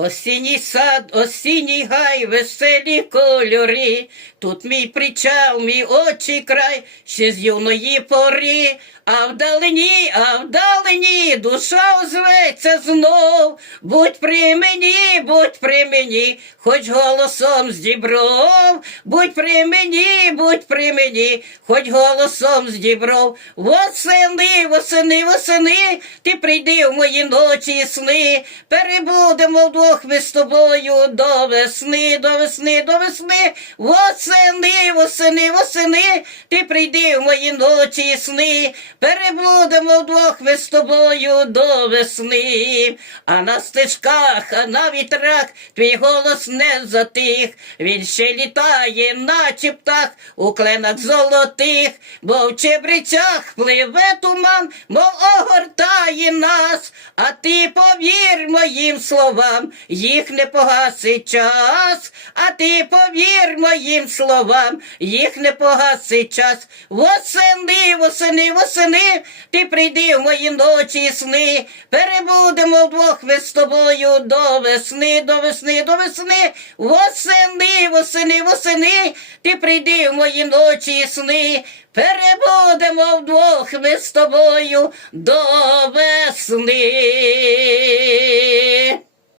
Осінній сад, осінній гай, веселі кольори. Тут мій причал, мій очі край, ще з юної пори. А вдалині, а вдалині душа озветься знов. Будь при мені, будь при мені, хоч голосом з дібров. Будь при мені, будь при мені, хоч голосом з дібров. Восени, восени, восени, ти прийди в мої ночі і сни. Перебудемо вдвох ми з тобою до весни, до весни, до весни. Восени, восени, восени, ти прийди в мої ночі і сни. Перебудемо вдвох ми з тобою до весни. А на стежках, а на вітрах твій голос не затих. Він ще літає, наче птах, у кленах золотих, бо в чебрецях пливе туман, мов огортає нас. А ти повір моїм словам, їх не погасить час. А ти повір моїм словам, їх не погасить час. Восени, восени, восени, ти прийди в мої ночі і сни. Перебудемо вдвох ми з тобою до весни, до весни, до весни. Восени, восени, восени, ти прийди в мої ночі і сни. Перебудемо вдвох ми з тобою до весни.